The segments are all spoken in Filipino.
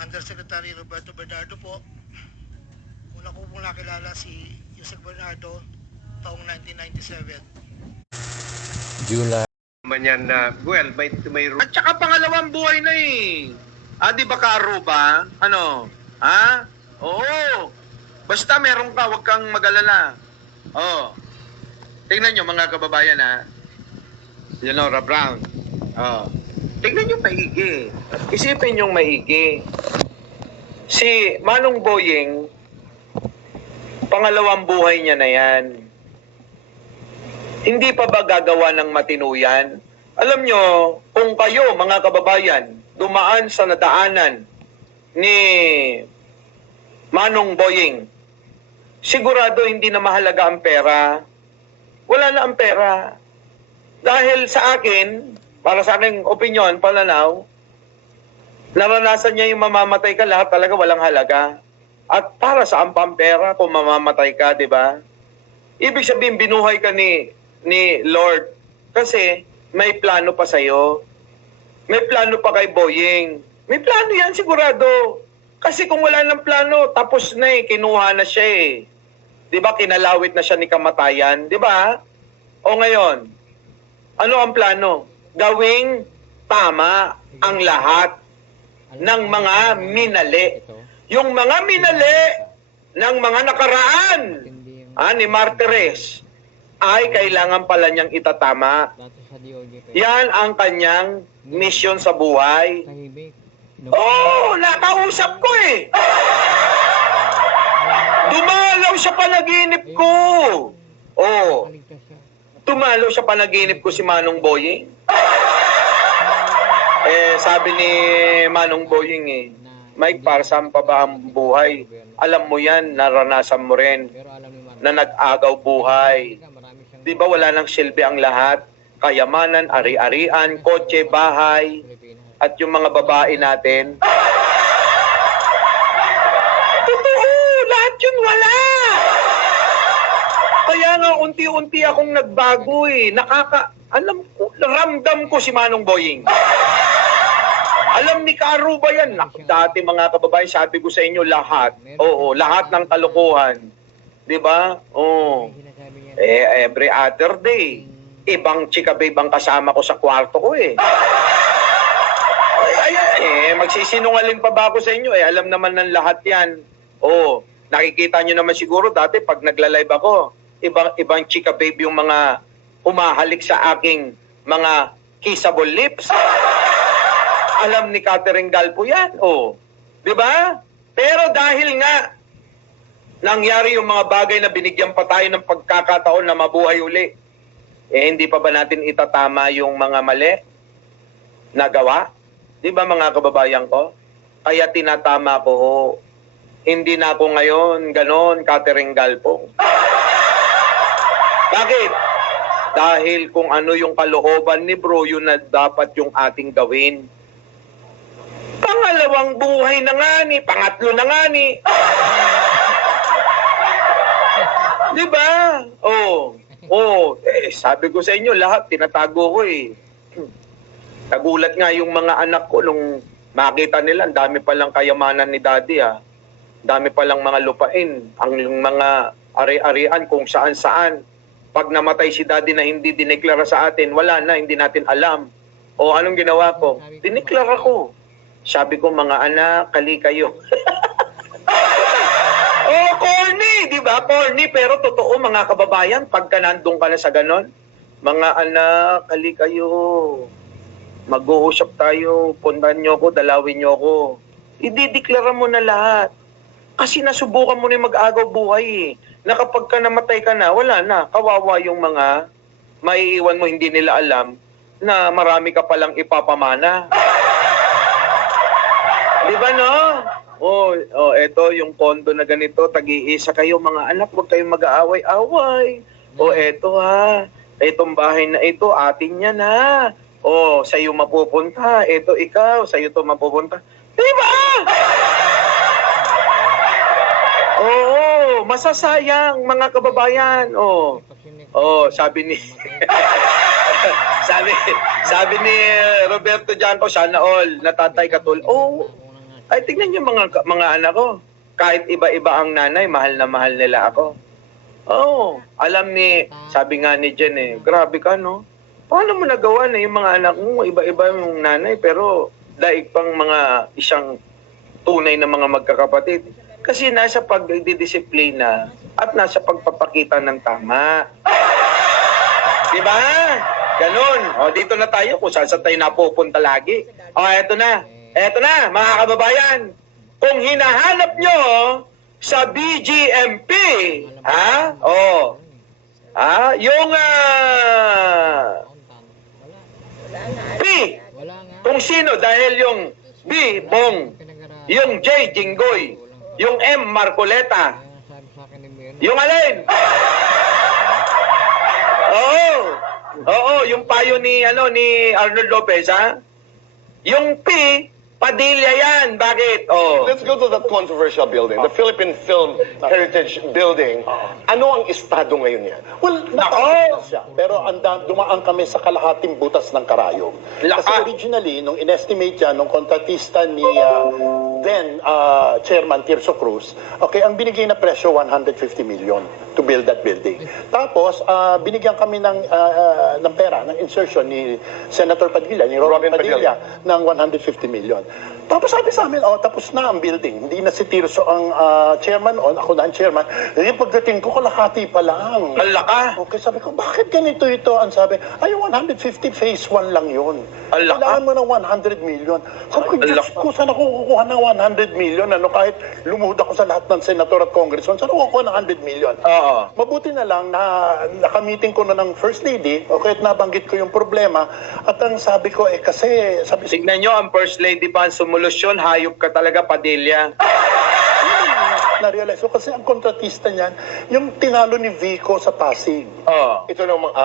Undersecretary Roberto Bernardo po. Una ko pong nakilala si Yusek Bernardo taong 1997. July. Man na, well, may At saka pangalawang buhay na eh. Di ba karo ba? Ano? Ha? Oo. Basta meron ka, huwag kang mag-alala. Oh. Tingnan nyo mga kababayan ha. Leonora Brown. Oh. Tingnan nyo maigi. Isipin nyo maigi. Si Manong Boying, pangalawang buhay niya na yan. Hindi pa ba gagawa ng matinuyan? Alam nyo, kung kayo, mga kababayan, dumaan sa nadaanan ni Manong Boying, sigurado hindi na mahalaga ang pera. Wala na ang pera. Dahil sa akin, para sa aking opinion, pananaw, naranasan niya yung mamamatay ka lahat talaga walang halaga. At para sa ang pera kung mamamatay ka, di ba? Ibig sabihin, binuhay ka ni Lord. Kasi may plano pa sa'yo. May plano pa kay Boying. May plano yan sigurado. Kasi kung wala ng plano, tapos na eh, kinuha na siya eh. Di ba, kinalawit na siya ni kamatayan? Di ba? O ngayon, ano ang plano? Gawing tama ang lahat ng mga minali. Yung mga minali ng mga nakaraan ni Martires ay kailangan pala niyang itatama. Yan ang kanyang mission sa buhay. Oh, nakausap ko eh. Dumalaw sa panaginip ko. Oh, dumalaw sa panaginip ko si Manong Boying. Sabi ni Manong Boying Mike, para saan pa ba ang buhay? Alam mo yan, naranasan mo rin na nag-agaw buhay. Di ba wala nang silbi ang lahat? Kayamanan, ari-arian, kotse, bahay, at yung mga babae natin. Totoo, lahat yun wala. Kaya nga unti-unti akong nagbago eh. Alam ko, ramdam ko si Manong Boying. Alam ni Karo ba yan? Dati mga kababayan, sabi ko sa inyo lahat. Oo, lahat ng kalokohan. Di ba? Oo. Every other day, ibang chika babe ang kasama ko sa kwarto ko eh. Magsisinungaling pa ba ako sa inyo eh? Alam naman ng lahat yan. Oo, nakikita nyo naman siguro dati pag nagla-live ako, ibang chika babe yung mga umahalik sa aking mga kissable lips. Alam ni Catherine Galpo yan. Oh. Di ba? Pero dahil nga nangyari yung mga bagay na binigyan pa tayo ng pagkakataon na mabuhay uli, hindi pa ba natin itatama yung mga mali na gawa? Di ba mga kababayan ko? Kaya tinatama ko ho. Hindi na ako ngayon ganon, Catherine Galpo. Bakit? Dahil kung ano yung kalooban ni bro, yun na dapat yung ating gawin. Pangalawang buhay na nga ni, pangatlo na nga ni. Di ba? Sabi ko sa inyo, lahat tinatago ko eh. Nagulat nga yung mga anak ko nung makita nila, ang dami palang kayamanan ni daddy ah. Dami palang mga lupain, ang mga ari-arian kung saan-saan. Pag namatay si daddy na hindi dineklara sa atin, wala na, hindi natin alam. O anong ginawa ko? Dineklara ko. Sabi ko, mga anak, kali kayo. Corny, di ba? Corny, pero totoo mga kababayan, pagka nandun ka na sa ganon, mga anak, kali kayo. Mag-uusap tayo, puntahan nyo ko, dalawin nyo ko. Idideklara mo na lahat. Kasi nasubukan mo na mag-agaw buhay eh. Na kapag ka namatay ka na, wala na. Kawawa yung mga maiiwan mo, hindi nila alam na marami ka palang ipapamana. Di ba no? Eto yung kondo na ganito, tag-iisa kayo mga anak, huwag kayong mag-aaway-away. Eto ha, etong bahay na ito, atin yan ha. Sa'yo mapupunta, eto ikaw, sa'yo to mapupunta. Di ba? Masasayang mga kababayan. Sabi ni sabi ni Roberto Janco, sana all natatay katul. Ay, tignan niyo mga anak ko. Kahit iba-iba ang nanay, mahal na mahal nila ako. Oo, alam sabi nga ni Jen grabe ka no? Paano mo nagawa na yung mga anak mo, iba-iba yung nanay, pero daig pang mga isang tunay na mga magkakapatid. Kasi nasa pagdidisiplina at nasa pagpapakita ng tama. Diba? Ganon. O, dito na tayo kung saan tayo napupunta lagi. O, eto na. Eto na, mga kababayan. Kung hinahanap nyo sa BGMP, yung P, kung sino, dahil yung B, Bong, yung J, Jinggoy, yung M, Marcoleta, yung alin? Oo, yung payo ni Arnold Lopez, ha? Yung P, Padilla yan. Bakit? Let's go to that controversial building, the Philippine Film Heritage Building. Ano ang estado ngayon yan? Well, natapos na siya. Pero dumaan kami sa kalahating butas ng karayom. Kasi originally, nung inestimate yan, nung kontratista ni then Chairman Tirso Cruz, okay, ang binigay na presyo, 150 million to build that building. Tapos, binigyan kami ng pera, ng insertion ni Senator Padilla, ni Robin Padilla, ng 150 million. Tapos sabi sa amin, tapos na ang building. Hindi na si Tirso ang chairman, ako na ang chairman. Hindi, pagdating ko, kalahati pa lang. Alaka. Okay, sabi ko, bakit ganito ito? Ang sabi, 150 phase 1 lang yun. Alaka. Kailangan mo ng 100 million. Sabi ko, Diyos ko, saan ako kukuha ng 100 million? Kahit lumuhod ako sa lahat ng senator at congressman, saan ako kukuha ng 100 million? Oo. Mabuti na lang na nakamiting ko na ng First Lady, okay, at nabanggit ko yung problema. At ang sabi ko, kasi, tignan nyo, ang First Lady pa ang sumulusyon, hayop ka talaga, Padilla. Na-realize ko kasi ang kontratista niyan, yung tinalo ni Vico sa Pasig. Ito ng mga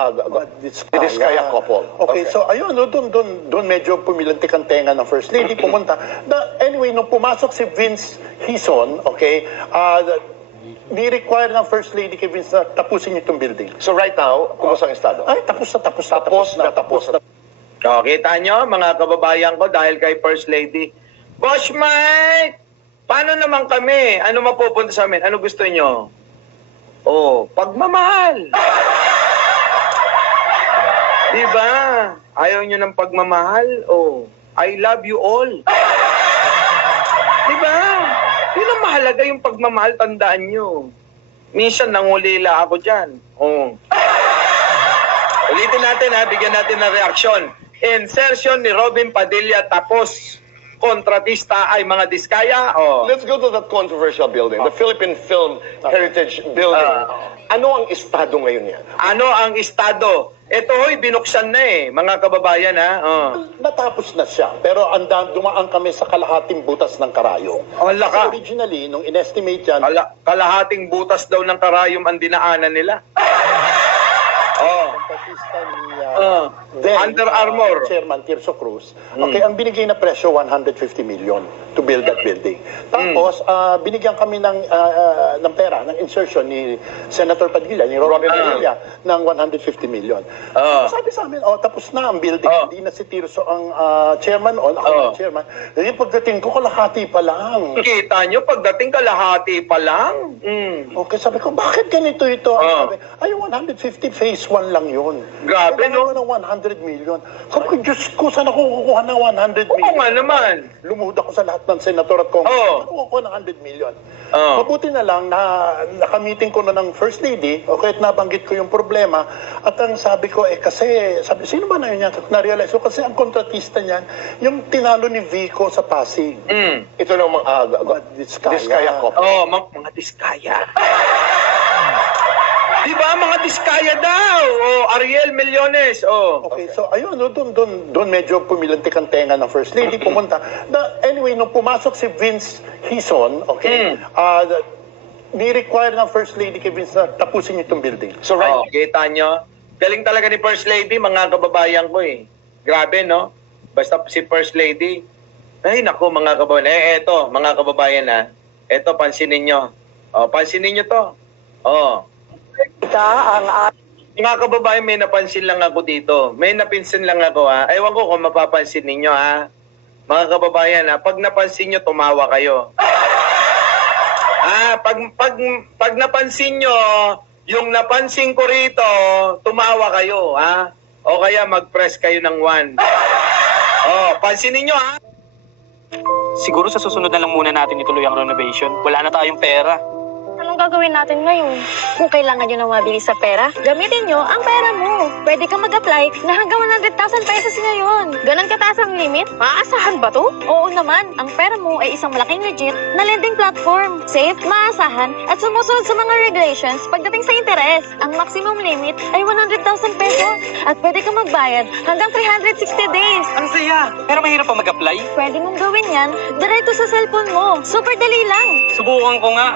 Diskaya couple. Okay, so ayun, doon medyo pumilantik ang tenga ng First Lady, pumunta. Anyway, nung pumasok si Vince Hison, okay, ni-require ng First Lady kay Vince na tapusin itong building. So right now, kumusta ang estado? Ay, tapos na. So, kita nyo, mga kababayan ko, dahil kay First Lady, Boss Mike, paano naman kami? Ano mapupunta sa amin? Ano gusto nyo? Pagmamahal. Diba? Ayaw nyo ng pagmamahal? I love you all. Diba? Yun ang mahalaga, yung pagmamahal, tandaan nyo. Minsan nangulila ako dyan. Ulitin natin, bigyan natin ng reaksyon. Insertion ni Robin Padilla, tapos kontratista ay mga Diskaya. Let's go to that controversial building, the Philippine Film Heritage Building. Ano ang estado ngayon yan? Ano ang estado? Ito binuksan na mga kababayan Natapos na siya, pero dumaan kami sa kalahating butas ng karayom. Kasi originally, nung inestimate yan, kalahating butas daw ng karayom ang dinaanan nila. then, Under Armour. Chairman Tirso Cruz, okay, ang binigay na presyo, 150 million to build that building. Tapos, binigyan kami ng pera, ng insertion ni Senator Padilla, ni Robin Padilla, ng 150 million. Sabi sa amin, tapos na ang building. Hindi na si Tirso ang chairman, ako ang chairman. Hindi, pagdating ko, kalahati pa lang. Kita nyo, pagdating kalahati pa lang. Okay, sabi ko, bakit ganito ito? Sabi, 150 phase 1 lang yun. Grabe, no? Ng 100 million. Sabi ko, Diyos ko, saan ako kukuha ng 100 million? Oo nga naman. Lumuhod ako sa lahat ng senator at congressman. Saan ako kukuha ng 100 million? Mabuti na lang na nakamiting ko na ng First Lady, okay, at nabanggit ko yung problema. At ang sabi ko, kasi, sino ba na yun yan? Na-realize ko, kasi ang kontratista niyan, yung tinalo ni Vico sa Pasig. Ito ng mga Diskaya couple. Mga Diskaya. Diba, mga Diskaya daw. Ariel Millones. Okay, so ayun, doon medyo pumilantik ang tenga ng First Lady, pumunta. Anyway, nung pumasok si Vince Hison, okay, ni-require ng First Lady kay Vince na tapusin itong building. So right, kita nyo, galing talaga ni First Lady, mga kababayan ko Grabe, no? Basta si First Lady, ay naku, mga kababayan. Eto, mga kababayan Eto, pansinin nyo. Pansinin nyo to. Mga kababayan, may napansin lang ako dito. May napinsin lang ako Ewan ko kung mapapansin ninyo mga kababayan, pag napansin nyo, tumawa kayo. Pag napansin nyo, yung napansin ko rito, tumawa kayo, ha? O kaya mag-press kayo ng 1. Pansinin nyo, ha? Siguro sa susunod na lang muna natin ituloy ang renovation. Wala na tayong pera. Anong gagawin natin ngayon? Kung kailangan nyo ng mabilis sa pera, gamitin nyo ang pera mo. Pwede kang mag-apply na hanggang 100,000 pesos ngayon. Ganon kataas ang limit? Maasahan ba to? Oo naman, ang pera mo ay isang malaking legit na lending platform. Safe, maasahan, at sumusunod sa mga regulations pagdating sa interes. Ang maximum limit ay 100,000 pesos at pwede kang magbayad hanggang 360 days. Ang saya! Pero mahirap pa mag-apply? Pwede mong gawin yan diretso sa cellphone mo. Super dali lang. Subukan ko nga.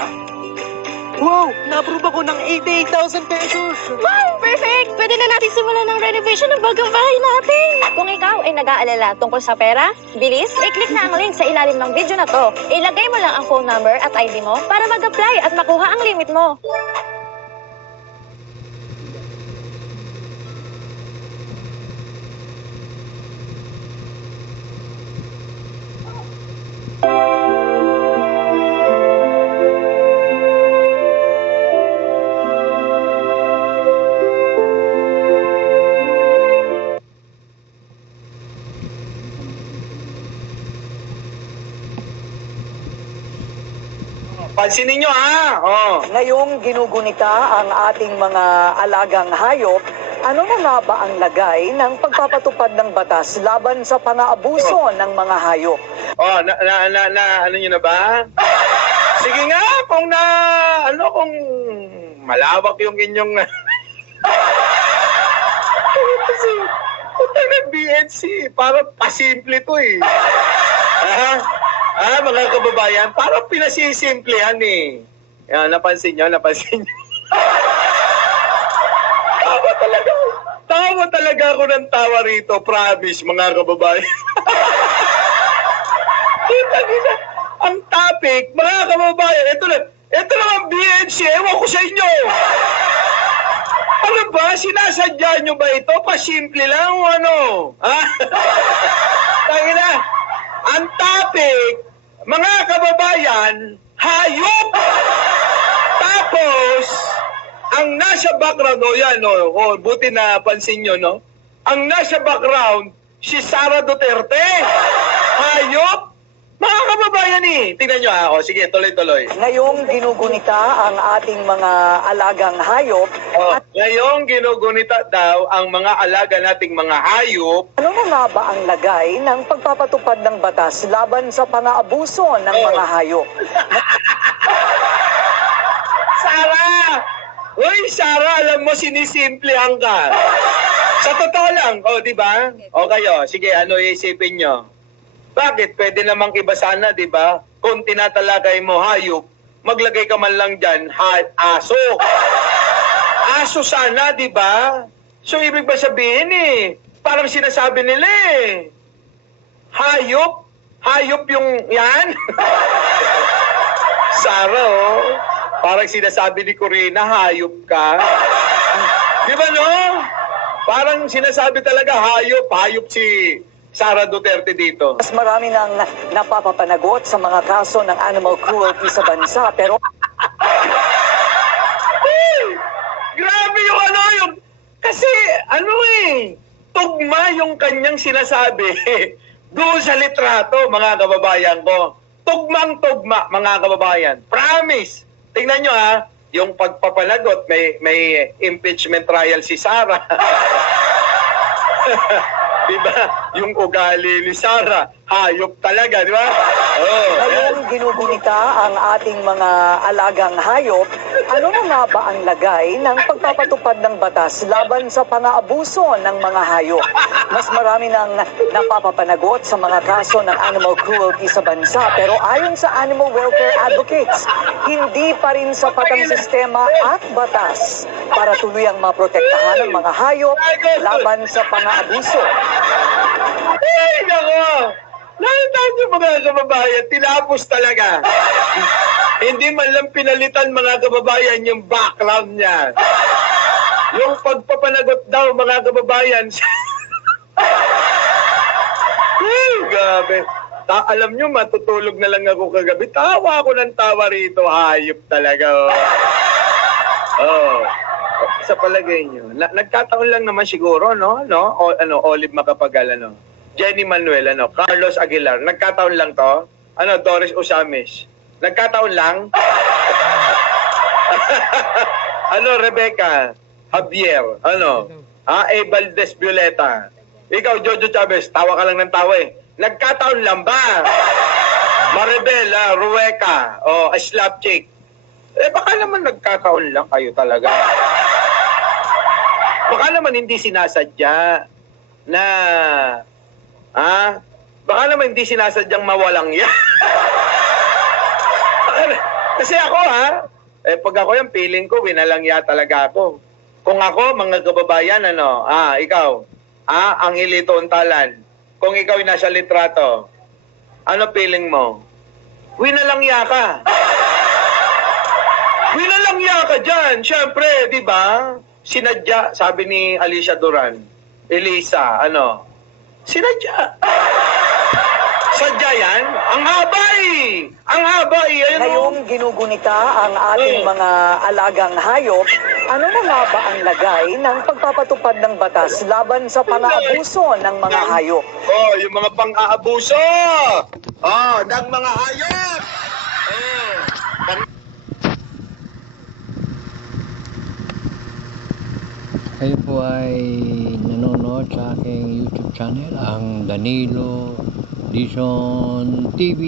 Wow! Na-approve ako ng 88,000 pesos! Wow! Perfect! Pwede na natin simulan ng renovation ng bagang bahay natin! Kung ikaw ay nag-aalala tungkol sa pera, bilis, i-click na ang link sa ilalim ng video na to. Ilagay mo lang ang phone number at ID mo para mag-apply at makuha ang limit mo. Pansinin nyo, ha? Ngayong ginugunita ang ating mga alagang hayop, ano na nga ba ang lagay ng pagpapatupad ng batas laban sa pang-aabuso ng mga hayop? Ano nyo na ba? Sige nga, kung malawak yung inyong... Kasi, punta na BNC, parang pasimple to eh. Mga kababayan, parang pinasisimplehan eh. Yan, napansin nyo? Tawa talaga ako ng tawa rito, promise, mga kababayan. Kita, ang topic, mga kababayan, ito lang ang BNC, ewan ko sa inyo. Ano ba, sinasadya nyo ba ito? Pasimple lang o ano? Tangina, ang topic, mga kababayan, hayop! Tapos, ang nasa background, buti na pansin nyo, no? Ang nasa background, si Sara Duterte. Hayop! Mga kababayan tingnan nyo ako. Sige, tuloy-tuloy. Ngayong ginugunita ang ating mga alagang hayop, Ngayong ginugunita daw ang mga alaga nating mga hayop. ano na nga ba ang lagay ng pagpapatupad ng batas laban sa pang-aabuso ng mga hayop? Sara! Uy, Sara, alam mo, sinisimplehan ka. Sa totoo lang, di ba? O kayo, sige, ano iisipin nyo? Bakit? Pwede namang iba sana, di ba? Kung tinatalakay mo hayop, maglagay ka man lang dyan, aso. Aso sana, di ba? So, ibig ba sabihin parang sinasabi nila hayop? Hayop yung yan? Sara, parang sinasabi ni Corina, hayop ka. Di ba, no? Parang sinasabi talaga, hayop si Sara Duterte dito. Mas marami nang napapapanagot sa mga kaso ng animal cruelty sa bansa, pero Grabe yung kasi tugma yung kanyang sinasabi doon sa litrato, mga kababayan ko. Tugmang-tugma, mga kababayan. Promise. Tingnan nyo yung pagpapanagot, may impeachment trial si Sara. Diba? Yung ugali ni Sara, hayop talaga, di ba? ngayong ginugunita ang ating mga alagang hayop, ano na nga ba ang lagay ng pagpapatupad ng batas laban sa pang-aabuso ng mga hayop? Mas marami nang napapapanagot sa mga kaso ng animal cruelty sa bansa, pero ayon sa animal welfare advocates, hindi pa rin sapat ang sistema at batas para tuluyang maprotektahan ang mga hayop laban sa pang-aabuso. Ay, nako! Nakita niyo, mga kababayan, tinapos talaga. Hindi man lang pinalitan, mga kababayan, yung background niya. Yung pagpapanagot daw, mga kababayan. Ay, grabe. Alam nyo, matutulog na lang ako kagabi. Tawa ako ng tawa rito. Hayop talaga. Oh. Sa palagay nyo. Nagkataon lang naman siguro, no? Olive Macapagal, Jenny Manuel, Carlos Aguilar. Nagkataon lang to. Doris Usamis. Nagkataon lang. Rebecca Javier. Valdez Violeta. Ikaw, Jojo Chavez, tawa ka lang ng tawa eh. Nagkataon lang ba? Maribel, Rueca, Slap Chick. Baka naman nagkataon lang kayo talaga. Baka naman hindi sinasadya na, baka naman hindi sinasadyang mawalang yan. Kasi ako, pag ako yung feeling ko, winalangya talaga ako. Kung ako, mga kababayan, ikaw, ang Hilito Untalan, kung ikaw yung nasa litrato, ano feeling mo? Winalangya ka. Winalangya ka dyan. Siyempre, di ba? Sinadya, sabi ni Alicia Duran. Elisa, Sinadya. Sadya yan? Ang haba eh! Ang haba eh! Ngayong ginugunita ang ating mga alagang hayop, ano na nga ba ang lagay ng pagpapatupad ng batas laban sa pang-aabuso ng mga hayop? Yung mga pang-aabuso! Ng mga hayop! Kayo po ay nanonood sa aking YouTube channel, ang Danilo Dizon TV.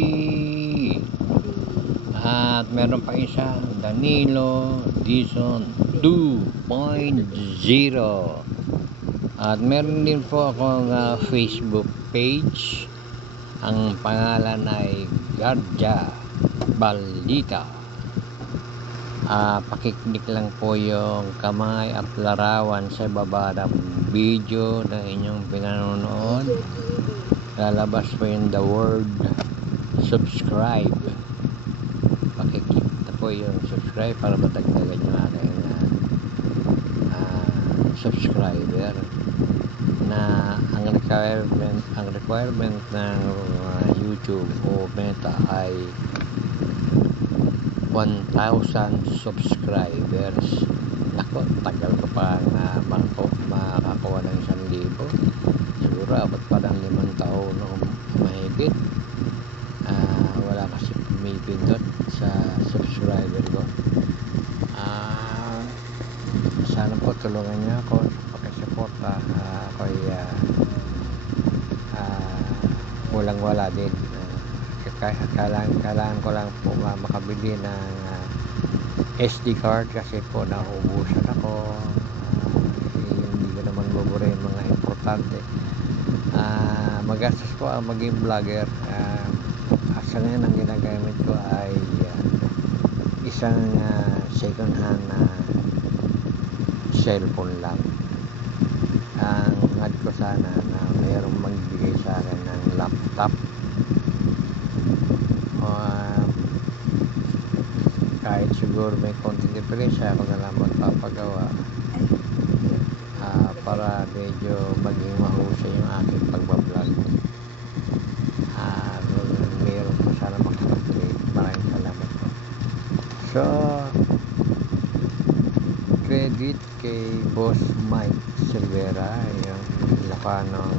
At meron pa isa, Danilo Dizon 2.0. At meron din po akong Facebook page. Ang pangalan ay Garja Balita. Pakiclick lang po yung kamay at larawan sa baba ng video na inyong pinanonood. Lalabas po yung the word subscribe. Pakiclick na po yung subscribe para matagdagan yung aking subscriber. Na ang requirement ng YouTube o Meta ay 1,000 subscribers. Nako, tagal ko pa makakuha ng 1,000. Siguro abot pa ng 5 taon o mahigit. Wala kasi pumipindot sa subscriber ko. Sana po tulungan niyo ako, pakisuporta. Ako'y walang-wala din. Kailangan ko lang po makabili ng SD card kasi po nauubusan ako. Hindi ko naman mabura yung mga importante. Magastos po ang maging vlogger. Asa ngayon ang ginagamit ko ay isang second hand na cellphone lang. Ang ad ko sana na mayroong magbigay sa akin ng laptop. Kahit siguro may konting diferensya ako na lang magpapagawa para medyo maging mahusay yung aking pagbablog. Mayroon pa sana makapag-create. Maraming salamat po. So, credit kay Boss Mike Silvera, yung Ilocanong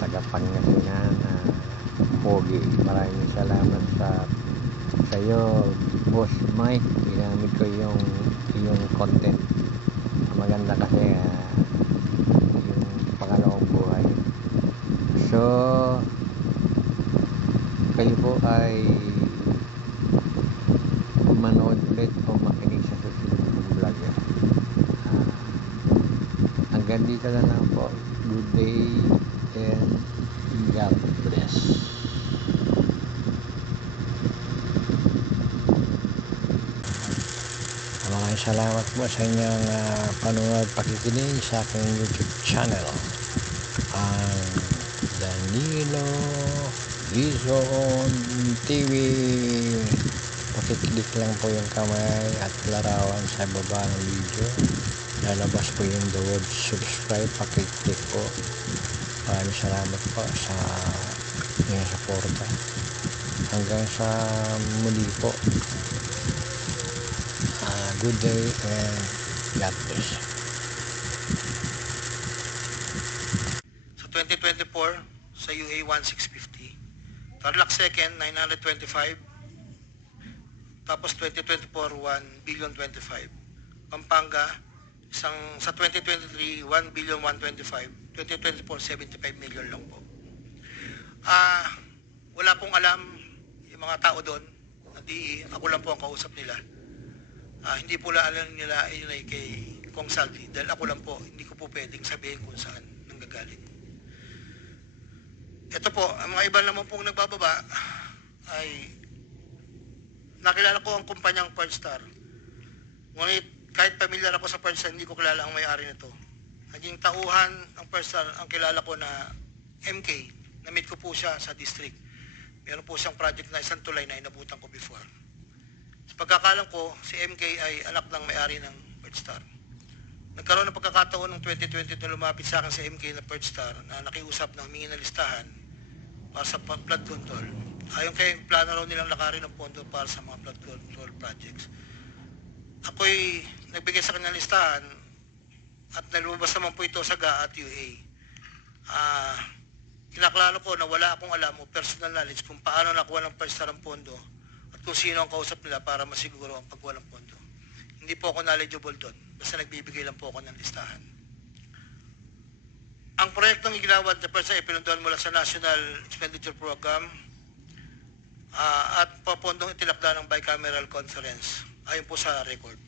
taga-Pangasinan, Pogi. Maraming salamat sa iyo, Boss Mike. Ginamit ko yung content. Maganda kasi yung pangalawang buhay. So, kayo po ay manood ulit o makinig sa susunod ng vlog. Hanggang dito na lang po. Good day and God bless. Maraming salamat po sa inyong panonood, pakikinig sa aking YouTube channel, ang Danilo Dizon TV. Pakiclick lang po yung kamay at larawan sa baba ng video. Lalabas po yung the word subscribe. Pakiclick po. Maraming salamat po sa inyong suporta. Hanggang sa muli po. Good day and God bless. Sa 2024, sa UA 1650. Tarlac 2nd, 925. Tapos 2024, 1 billion 25. Pampanga, sa 2023, 1 billion 125. 2024, 75 million lang po. Wala pong alam yung mga tao doon. Ako lang po ang kausap nila. Hindi po alam nila yun ay kay Kong Saldi. Dahil ako lang po, hindi ko po pwedeng sabihin kung saan nanggagaling. Ito po, ang mga iba naman pong nagbababa ay nakilala ko ang kumpanyang Pearl Star. Ngunit kahit pamilyar ako sa Pearl Star, hindi ko kilala ang may-ari nito. Naging tauhan ng Pearl Star ang kilala ko na MK. Na-meet ko po siya sa district. Meron po siyang project na isang tulay na inabutan ko before. Sa pagkakalam ko, si MK ay anak ng may-ari ng Pearl Star. Nagkaroon ng pagkakataon ng 2020 na lumapit sa akin si MK na Pearl Star na nakiusap na humingi ng listahan para sa flood control. Ayon kay plano raw nilang lakarin ng pondo para sa mga flood control projects. Ako'y nagbigay sa kanya ng listahan at nalumabas naman po ito sa GA at UA. Kinaklaro ko na wala akong alam o personal knowledge kung paano nakuha ng Pearl Star ang pondo at kung sino ang kausap nila para masiguro ang pagkuha ng pondo. Hindi po ako knowledgeable doon. Basta nagbibigay lang po ako ng listahan. Ang proyektong igilawad na Pearl Star ay pinunduhan mula sa National Expenditure Program at papondong itinakda ng bicameral conference ayon po sa record.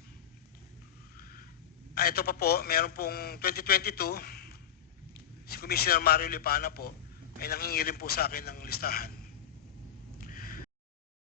Ito pa po, mayroon pong 2022, si Commissioner Mario Lipana po ay nangingi rin po sa akin ng listahan